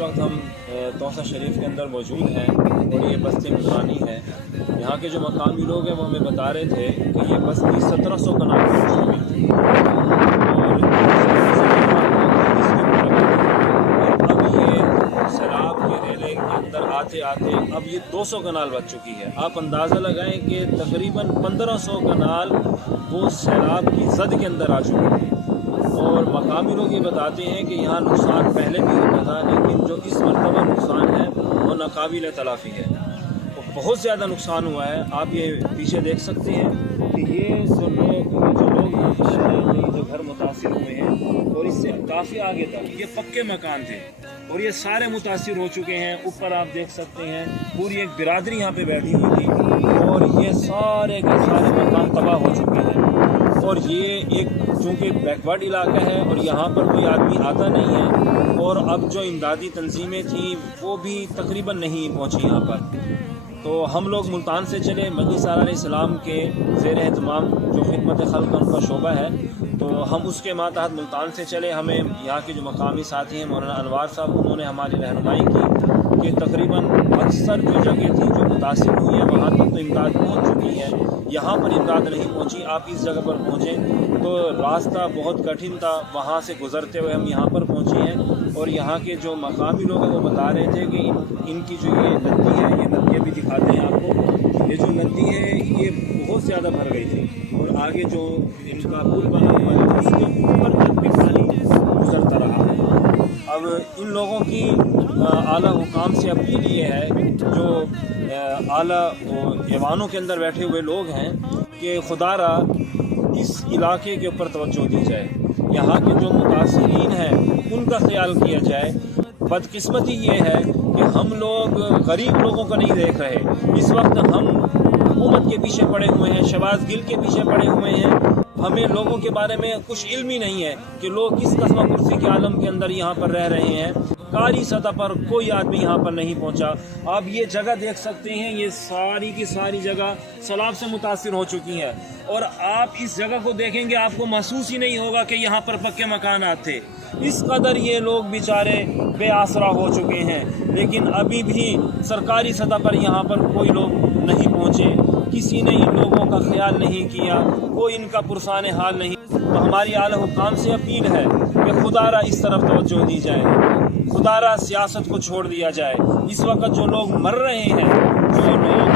वक्त हम तौसा शरीफ के अंदर मौजूद हैं और ये बस्ती मुल्तानी है। यहाँ के जो मकामी लोग हैं वो हमें बता रहे थे कि ये बस्ती 1700 कनाल की थी और अब ये सैलाब के रेले के अंदर आते आते अब ये 200 कनाल बच चुकी है। आप अंदाज़ा लगाएं कि तकरीबन 1500 कनाल वो सैलाब की जद के अंदर आ चुके हैं। और मकामी लोग ये बताते हैं कि यहाँ नुकसान पहले भी होता था, लेकिन जो इस मरतबा नुकसान है वो नाकाबिल तलाफ़ी है। तो बहुत ज़्यादा नुकसान हुआ है। आप ये पीछे देख सकते हैं कि ये जो घर मुतासिर हुए हैं और इससे काफ़ी आगे तक ये पक्के मकान थे और ये सारे मुतासिर हो चुके हैं। ऊपर आप देख सकते हैं पूरी एक बिरादरी यहाँ पे बैठी हुई थी और ये सारे के सारे मकान तबाह हो चुके हैं। और ये एक चूँकि बैकवर्ड इलाका है और यहाँ पर कोई आदमी आता नहीं है और अब जो इमदादी तंजीमें थी वो भी तकरीबन नहीं पहुँची यहाँ पर। तो हम लोग मुल्तान से चले, मजलिस आला इस्लाम के ज़ेर एहतमाम जो खिदमत खल्क़ उनका शोबा है, तो हम उसके मातहत मुल्तान से चले। हमें यहाँ के जो मकामी साथी हैं मौलाना अनवार साहब, उन्होंने हमारी रहनुमाई की कि तकरीबन अक्सर जो जगह थी जो मुतासिर हुई है वहाँ तक तो इमदाद पहुँच चुकी है, यहाँ पर इमदाद नहीं पहुँची। आप इस जगह पर पहुँचें तो रास्ता बहुत कठिन था, वहाँ से गुज़रते हुए हम यहाँ पर पहुँचे हैं। और यहाँ के जो मकामी लोग हैं वो बता रहे थे कि इनकी जो ये नदी है, ये नदियाँ भी दिखाते हैं आपको, ये जो नदी है ये बहुत ज़्यादा भर गई थी और आगे जो इनका पुल बना हुआ है उसके ऊपर तक भी पानी गुजरता रहा है। अब इन लोगों की आला हुकाम से अपील ये है, जो आला ऐवानों के अंदर बैठे हुए लोग हैं, कि खुदारा इस इलाके के ऊपर तवज्जो दी जाए, यहाँ के जो मुतासिरीन हैं उनका ख्याल किया जाए। बदकिस्मती ये है कि हम लोग गरीब लोगों को नहीं देख रहे। इस वक्त हम हुकूमत के पीछे पड़े हुए हैं, शहबाज गिल के पीछे पड़े हुए हैं। हमें लोगों के बारे में कुछ इल्म ही नहीं है कि लोग किस कसम कुर्सी के आलम के अंदर यहाँ पर रह रहे हैं। कारी सतह पर कोई आदमी यहाँ पर नहीं पहुँचा। आप ये जगह देख सकते हैं, ये सारी की सारी जगह सैलाब से मुतासिर हो चुकी है और आप इस जगह को देखेंगे आपको महसूस ही नहीं होगा कि यहाँ पर पक्के मकानात थे। इस कदर ये लोग बेचारे बेआसरा हो चुके हैं, लेकिन अभी भी सरकारी सतह पर यहाँ पर कोई लोग नहीं पहुँचे। किसी ने इन लोगों का ख्याल नहीं किया, कोई इनका पुरसान हाल नहीं। तो हमारी आला हुकाम से अपील है कि खुदारा इस तरफ तवज्जो दी जाए, खुदारा सियासत को छोड़ दिया जाए। इस वक्त जो लोग मर रहे हैं, जो लोग